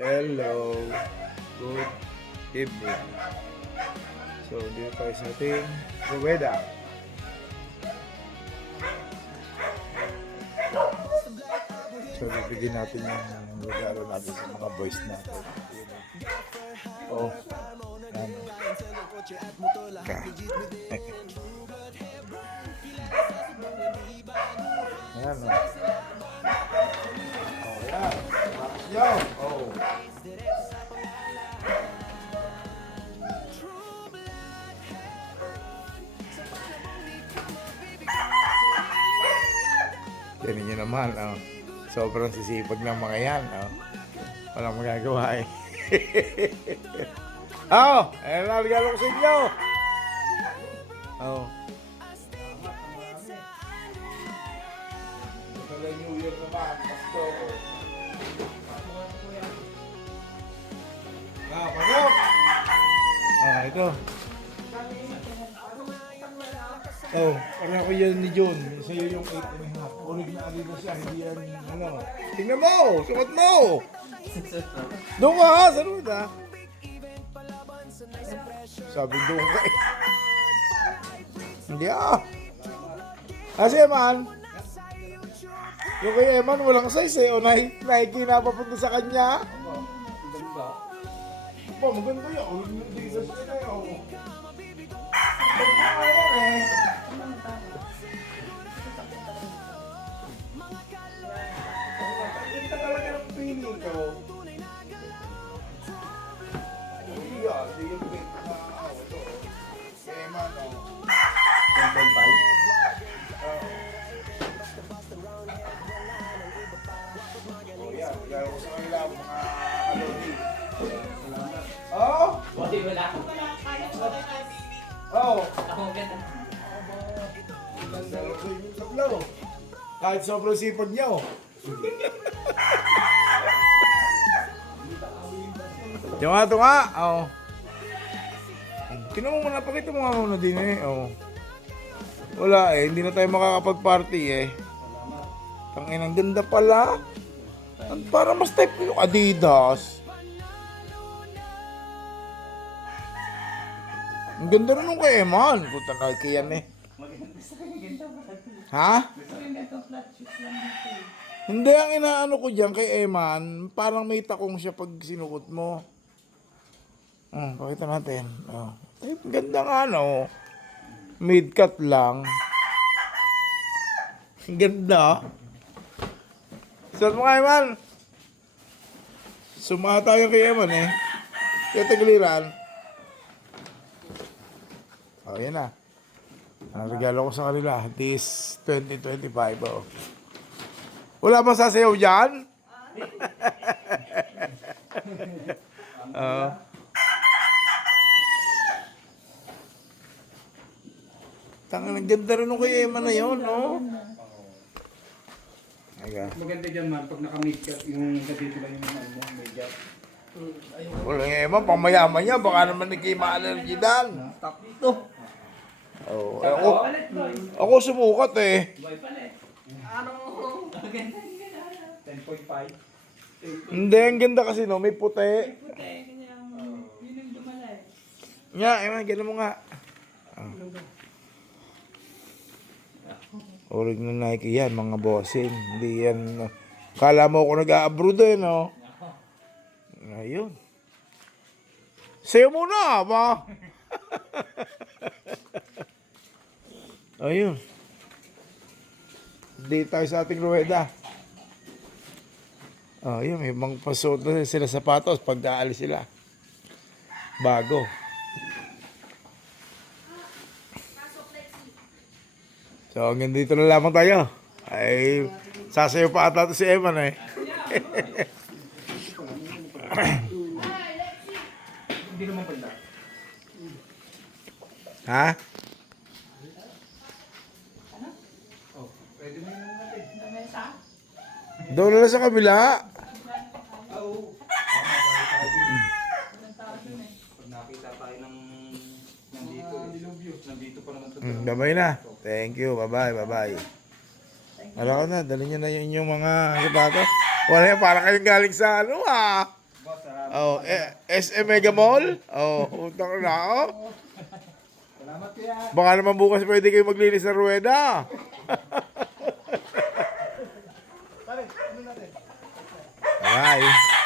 Hello. Good evening. So, dito tayo sa ating Rueda. So, bibigyan natin yung regalo natin sa mga boys natin. Oh. Yan. Ayan, oh. Oh, yan. Yo! Oh. Tignan nyo naman, oh. Sobrang sisipag ng mga yan, oh. Walang magagawa eh. Oh! Ayan na, regalo ko sa inyo! Oh. Ito New Year naman, Pasko. Ah, pasok! Ah, ito. Oh, parang ako yan ni John. Sa'yo yung 8.5. Urig na alin na siya, hindi yan, ano. Tingnan mo! Sukat mo! Doon ka ha, sa road ha. Sabi doon ka eh. Hindi ah. Kasi Eman, yung kay Eman walang size eh. O Nike na papunta sa kanya. Maganda yun. Urig na Jesus ka na yun. Maganda yun eh. Maganda talaga ng feeling ko. Hindi yung bait na ito. Kaya Eman, 1.5. oh yan, lalo ko sa kanila mga kalodi. Oh! Buti wala. Oh! Ako ganda. Lalo ko yung tatlo. Kahit sobrang sipag niya oh. Yung nga ito nga, oh. Tinan mo muna, pakita mo nga muna din eh, oh. Wala eh, hindi na tayo makakapag-party eh. Tangin, ang ganda pala. Para mas type ko yung Adidas. Ang ganda rin nung kay Eman. Puta na kay yan eh. Ha? Hindi, ang inaano ko dyan kay Eman, parang may takong siya pag sinukot mo. Pakita natin. Oh. Ay, ganda nga no. Mid-cut lang. Ang ganda. Saan mo nga Eman? Sumaha tayo kay Eman eh. Kaya tagliran. Oh, yan na. Ang regalo ko sa kanila. This 2025. Oh. Wala ba sasayaw dyan? Tangan, ang ganda rin nung kay Emma na yun, no? Aga. Maganda dyan man, pag naka-meet ka, yung dito lang yung ano mo, media. Wala yung Emma, pamayaman niya. Baka naman hindi kayo ma-allergy dan. Stop dito. Oh, ako sumukat eh. Boy pala eh. Ano? Maganda. 10.5. Hindi, ang ganda kasi no, may puti. Puti, kanya yun yung dumala eh. Nga, Emma, gano'n mo nga. Orig na Nike yan, mga bossing. Hindi yan, no. Kala mo ako nag-a-abroad eh, no? Ayun. Sayo muna, ba? Ayun. Hindi tayo sa ating rueda. Oh, yun, may mga pasuot na sila sapatos pag aalis sila. Bago. So, hanggang dito na lamang tayo. Ay, sasayo pa ata si Eman eh. Hindi naman pala. Ha? Oh, pwede mo yun natin. Doon na lang sa kabila. Oo. Pag nakita tayo ng nandito pa naman ito. Damay na. Thank you. Bye-bye. Bye-bye. Wala ko na. Dali nyo na yung inyong mga sapatos. Wala yan. Para kayong galing sa ano ah. Oh, SM Mega Mall? Oh, utang na oh. Salamat kuya. Baka naman bukas pwede kayo maglinis ng ruweda. Pare, ano natin? Bye.